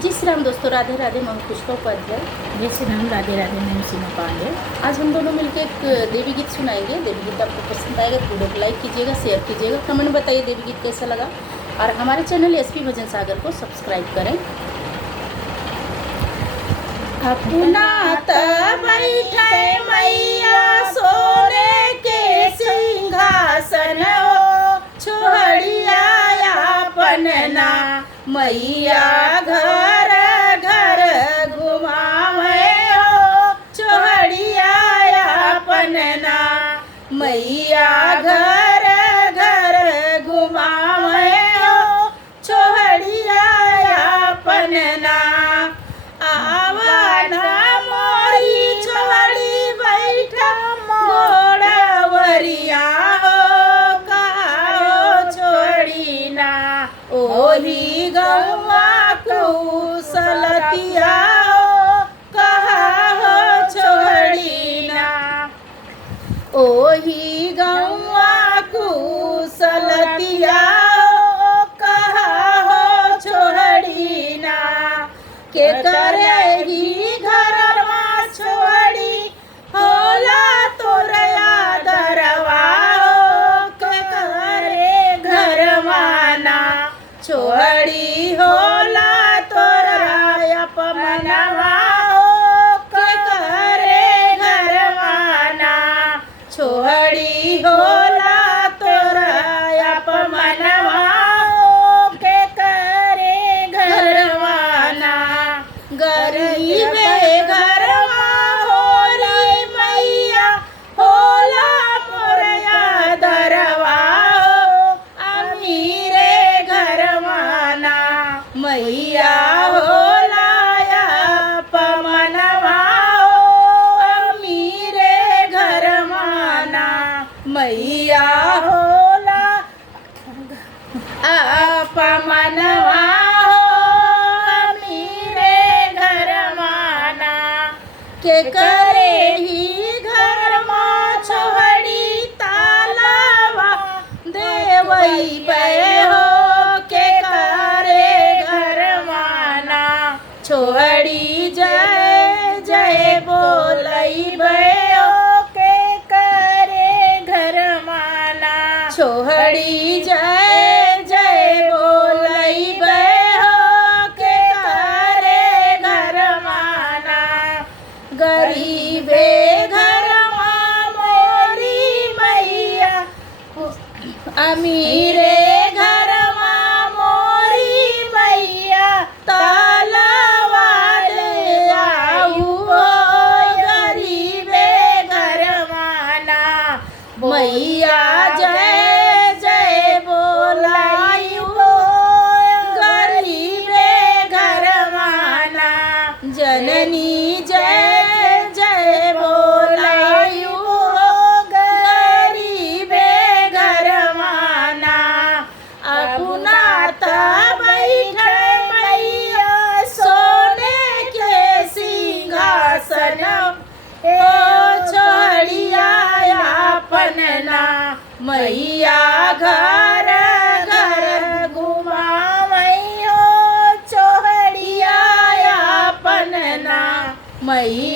जय श्री राम दोस्तों, राधे राधे। मैं हूं पुष्पा उपाध्याय। जय श्री राम, राधे राधे। मैं सीमा पांडे। आज हम दोनों मिलकर एक देवी गीत सुनाएंगे। देवी गीत आपको पसंद आएगा तो वीडियो को लाइक कीजिएगा, शेयर कीजिएगा, कमेंट बताइए देवी गीत कैसा लगा, और हमारे चैनल एसपी भजन सागर को सब्सक्राइब करें। अपना बैठे मैया सोने के सिंहासन हो, छोड़िया अपना मैया घर घर घुमावे हो, छोड़िया अपना मैया घर घर घुमावे हो, छोड़िया अपना आवाना मोरी छोड़ी बैठा गोड़वरिया हो, कहो छोड़ी ना ओही गौवा कुशलतिया हो, कहो छोड़ी ना ओही गौवा कुशलतिया हो, कहो छोड़ी ना के करे ही घर माँ छोड़ी होला तोरया दरवा हो, के करे घर माना छोड़ी होला तोरा अपमनवा हो, के करे घर माना छोड़ी होला तोरा अपमनवा हो, के करे घर माना गरीबे घरवा होली मैया होला मोरया दरवा हो, अमीरे घरवाना मैया होला अपमनवा हो, अमीरे घरवाना मैया होला अपमनवा के करे ही घर माँ छोड़ी तालावा देवई पे हो, के करे घर माना छोड़ी जय जय बोलई बे हो, के करे घर माना छोड़ी जय जय बोलई बे हो, के करे घर माना गरीबे घर माँ मोरी मैया अमीरे घर माँ मोरी मैया तालावा ले आऊ हो, गरीबे घर माना मैया जय जय बोलायू हो, गरीबे घर माना जननी जय जय बोलायू हो, गरीबे घर माना अपना बैठे मैया सोने के सिंहासन ओ, छोड़िया अपना मैया घर घर घुमावई हो, छोड़िया अपना मैया